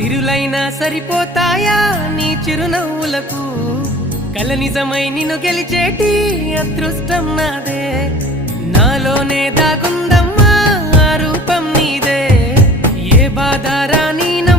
సిరులైనా సరిపోతాయా నీ చిరునవ్వులకు కల నిజమై నిన్ను గెలిచేటి అదృష్టం నాదే నాలోనే దాగుందమ్మా ఆ రూపం నీదే ఏ బాధ రాని